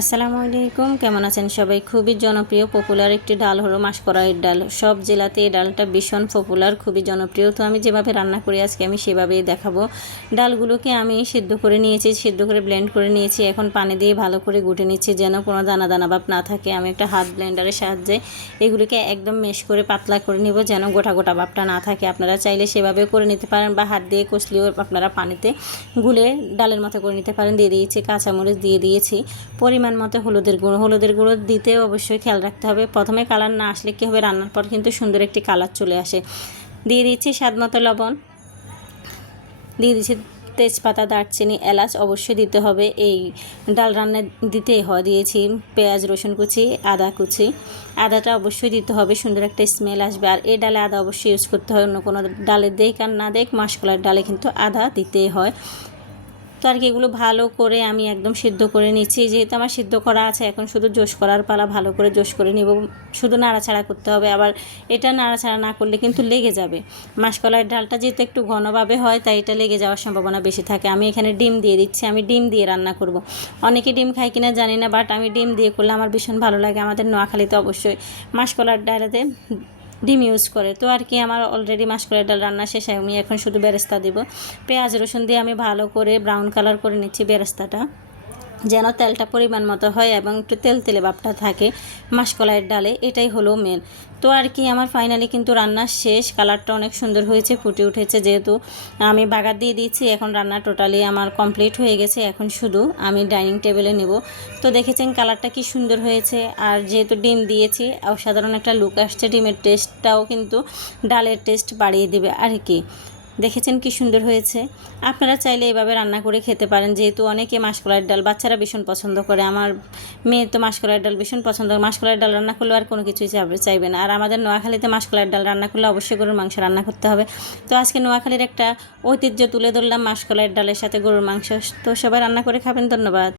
আসসালামু আলাইকুম, কেমন আছেন সবাই? খুবই জনপ্রিয় পপুলার একটি ডাল হলো মাসকলাইয়ের ডাল। সব জেলাতে এই ডালটা ভীষণ পপুলার, খুবই জনপ্রিয়। তো আমি যেভাবে রান্না করি আজকে আমি সেভাবেই দেখাবো। ডালগুলোকে আমি সিদ্ধ করে নিয়েছি, সিদ্ধ করে ব্লেন্ড করে নিয়েছি। এখন পানি দিয়ে ভালো করে গুটে নিচ্ছি যেন কোনো দানা দানা ভাব না থাকে। আমি একটা হাত ব্লেন্ডারের সাহায্যে এগুলিকে একদম মেশ করে পাতলা করে নিব যেন গোটা গোটা ভাবটা না থাকে। আপনারা চাইলে সেভাবেও করে নিতে পারেন বা হাত দিয়ে কষলিও আপনারা পানিতে গুলে ডালের মতো করে নিতে পারেন। দিয়ে দিয়েছি কাঁচামরিচ, দিয়ে দিয়েছি পরিমাণ মতো হলুদের গুঁড়ো দিতে অবশ্যই খেয়াল রাখতে হবে। প্রথমে কালার না আসলে কী হবে, রান্নার পর কিন্তু সুন্দর একটি কালার চলে আসে। দিয়ে দিচ্ছি স্বাদ মতো লবণ, দিয়ে দিচ্ছি তেজপাতা, দারচিনি, এলাচ অবশ্যই দিতে হবে, এই ডাল রান্না দিতেই হয়। দিয়েছি পেঁয়াজ, রসুন কুচি, আদা কুচি। আদাটা অবশ্যই দিতে হবে, সুন্দর একটা স্মেল আসবে। আর এই ডালে আদা অবশ্যই ইউজ করতে হয়, অন্য কোনো ডালে দেখ আর না দেখ মাসকলাইয়ের ডালে কিন্তু আদা দিতেই হয়। তো আর কি এগুলো ভালো করে আমি একদম সিদ্ধ করে নিচ্ছি। যেহেতু আমার সিদ্ধ করা আছে, এখন শুধু জোশ করার পালা। ভালো করে জোশ করে নিব, শুধু নাড়াচাড়া করতে হবে। আবার এটা নাড়াচাড়া না করলে কিন্তু লেগে যাবে। মাসকলাইয়ের ডালটা যেহেতু একটু ঘনভাবে হয়, তাই এটা লেগে যাওয়ার সম্ভাবনা বেশি থাকে। আমি এখানে ডিম দিয়ে দিচ্ছি, আমি ডিম দিয়ে রান্না করব। অনেকে ডিম খায় কিনা জানি না, বাট আমি ডিম দিয়ে করলে আমার ভীষণ ভালো লাগে। আমাদের নোয়াখালীতে অবশ্যই মাসকলাইয়ের ডালেতে ডিম ইউজ করে। তো আর কি আমার অলরেডি মাসকলাইয়ের ডাল রান্না শেষ, আমি এখন শুধু বেরেস্তা দেব। পেঁয়াজ রসুন দিয়ে আমি ভালো করে ব্রাউন কালার করে নিচ্ছি বেরেস্তাটা, যেন তেলটা পরিমাণ মতো হয় এবং একটু তেলে ভাবটা থাকে মাসকলাইয়ের ডালে। এটাই হলো মেন। তো আর কি আমার ফাইনালি কিন্তু রান্না শেষ। কালারটা অনেক সুন্দর হয়েছে, ফুটে উঠেছে। যেহেতু আমি বাগার দিয়ে দিয়েছি, এখন রান্না টোটালি আমার কমপ্লিট হয়ে গেছে। এখন শুধু আমি ডাইনিং টেবিলে নেব। তো দেখেছেন কালারটা কি সুন্দর হয়েছে। আর যেহেতু ডিম দিয়েছি, অসাধারণ একটা লুক আসছে। ডিমের টেস্টটাও কিন্তু ডালের টেস্ট বাড়িয়ে দেবে আর কি। দেখেছেন কি সুন্দর হয়েছে। আপনারা চাইলে এভাবে রান্না করে খেতে পারেন। যেহেতু অনেকে মাসকলাইয়ের ডাল বাচ্চারা ভীষণ পছন্দ করে, আমার মেয়ে তো মাসকলাইয়ের ডাল ভীষণ পছন্দ করে। মাসকলাইয়ের ডাল রান্না করলে আর কোনো কিছুই চাইবে না। আর আমাদের নোয়াখালীতে মাসকলাইয়ের ডাল রান্না করলে অবশ্যই গরুর মাংস রান্না করতে হবে। তো আজকে নোয়াখালীর একটা ঐতিহ্য তুলে ধরলাম মাসকলাইয়ের ডালের সাথে গরুর মাংস। তো সবাই রান্না করে খাবেন। ধন্যবাদ।